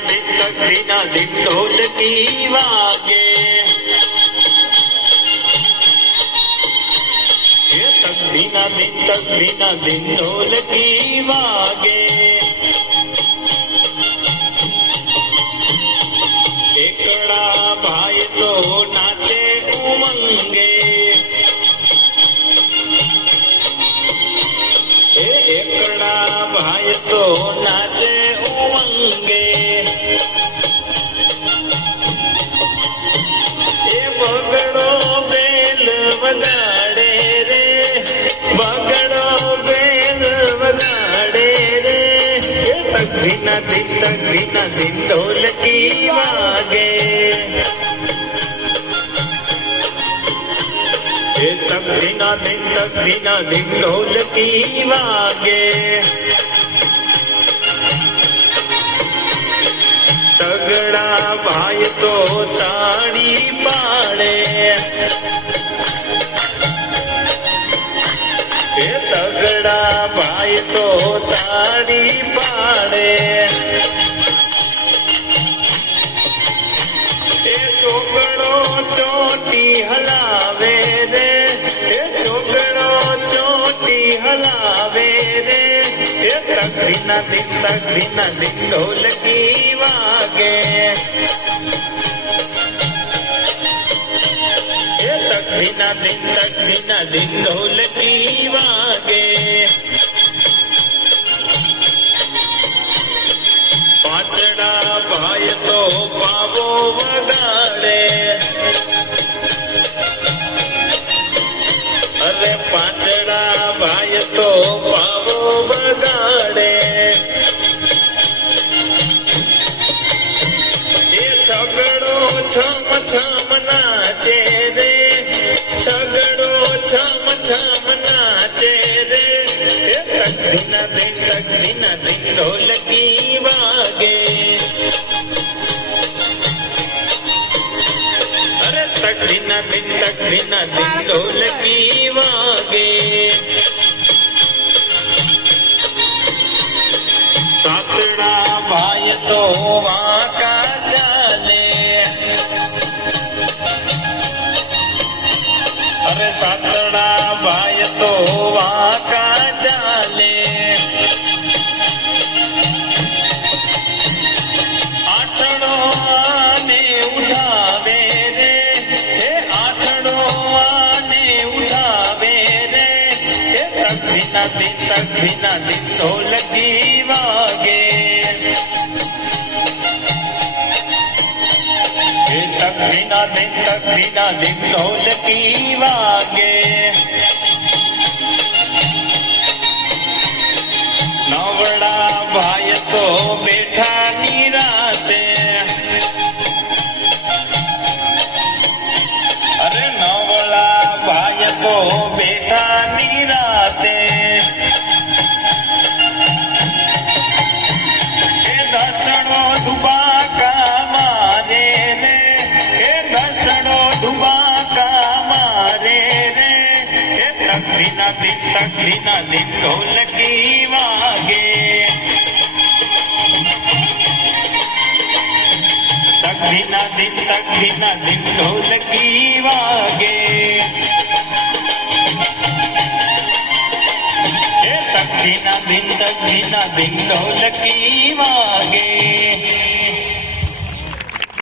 Dana દિન ઢોલકી વાગે તક દિના દિના દિન ઢોલકી વાગે એ તકરીના દિન તકરીના દિન ઢોલકી વાગે. એ તકરીના દિન તકરીના દિન ઢોલકી વાગે. તગડા ભાઈ તો તાળી પાડે. એ તગડા ભાઈ તો તાળી એ ચોકડો ચોટી હલાવે એ ચોકડો ચોટી હલાવે રે. એ તકરીના દિન તકરીના દિન ઢોલકી વાગે. એ તકરીના દિન તકરીના દિન ઢોલકી વાગે. અરે પાંદડા ભાઈ તો પાવો બગાડે એ છગડો છમ છમ નાચે રે. છગડો છમ છમ નાચે રે. એ તકરીના દિન તકરીના દિન ઢોલકી વાગે. અરે તકરીના દિન તકરીના દિન ઢોલકી વાગે સાતડા ભાઈ તો વાંકા ચાલે અરે સાતડા ભાઈ આઠડો આને ઉઠાવે રે. એ તકભીના દી તકભીના દી ઢોલકી વાગે. એ તકભીના દી તકભીના દી ઢોલકી વાગે. નવડા ભાઈ તો રે એ તકરીના દિન દિન ઢોલકી વાગે તકરીના દિન તકરીના દિન ઢોલકી વાગે તકરીના દિન તકરીના દિન ઢોલકી વાગે